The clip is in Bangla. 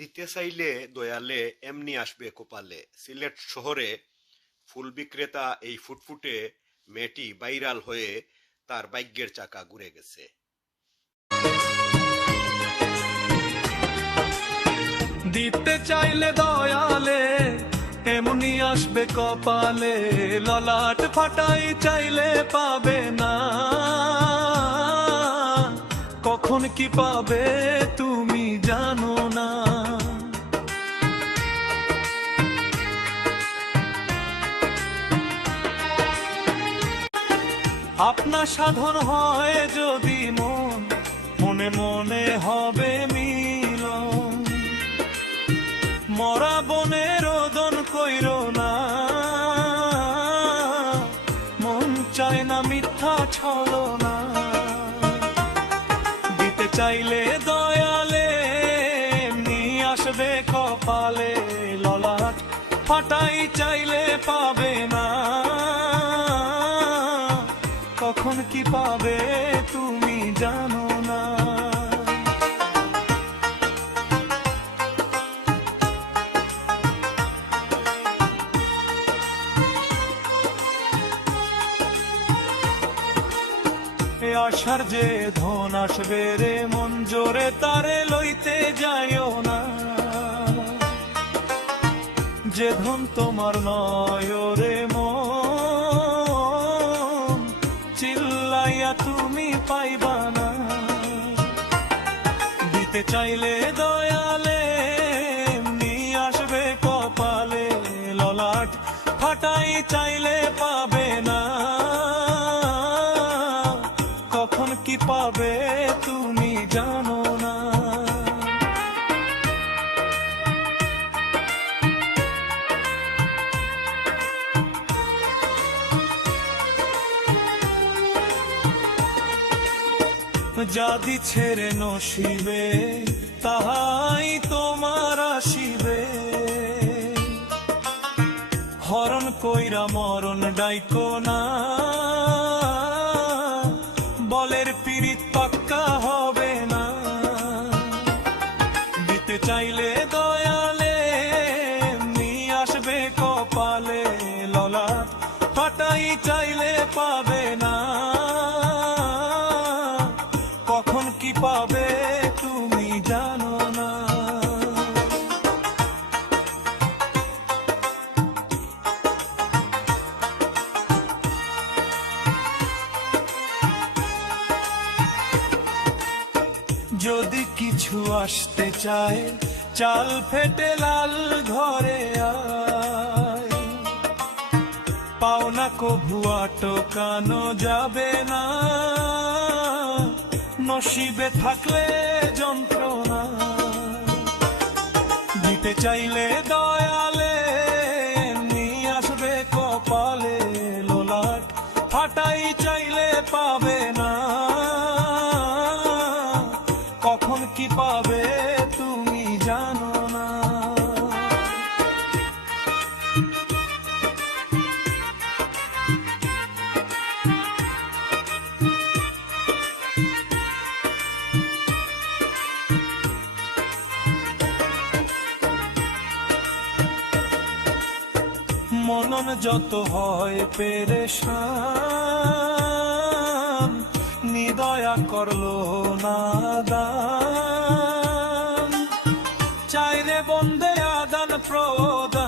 দিতে চাইলে দয়ালে এমনি আসবে কপালে। সিলেট শহরে ফুল বিক্রেতা এই ফুটফুটে মেয়েটি ভাইরাল হয়ে তার ভাগ্যের চাকা ঘুরে গেছে। দিতে চাইলে দয়ালে এমনি আসবে কপালে, ললাট ফাটাই চাইলে পাবে না, কখন কি পাবে তুমি জানো না। আপনা সাধন হয় যদি মন, মনে মনে হবে মিলন। মরা বনে রোদন কইরো না, মন চায় না মিথ্যা ছলনা। দিতে চাইলে দয়ালে এমনি আসবে কপালে, ললাট ফাটাই চাইলে পাবে না, কখন কি পাবে তুমি জানো না। আশার যে ধন আসবে রে মন জোরে তারে লইতে যাইও না, যে ধন তোমার নয় রে মন, চিল্লাইয়া তুমি পাইবা না। দিতে চাইলে দয়ালে এমনি আসবে কপালে, ললাট ফাটাই চাইলে পাবে না, কখন কি পাবে তুমি জানো না। যা দিচ্ছে রে নসিবে তাহাই তোমার আসিবে, হরণ কইরা মরণ ডাইকো না, বলের পীড়িত পাক্কা হবে না। দিতে চাইলে দয়ালে এমনি আসবে কপালে, ললাট ফাটাই চাইলে পাবে না, কখন কি পাবে তুমি জানো না। যদি কিছু আসতে চায় চাল ফেটে লাল ঘরে আয়, পাওনা কভু আটকানো যাবে না, নসিবে থাকলে যন্ত্রণা। দিতে চাইলে দয়ালে এমনি আসবে কপালে, ললাট ফাটাই চাইলে পাবে না, কখন কি পাবে তুমি জানো না। মনন যত হয় পেরেশান, নিদয়া করলো না দান, চাইরে বন্দে আদান প্রদান।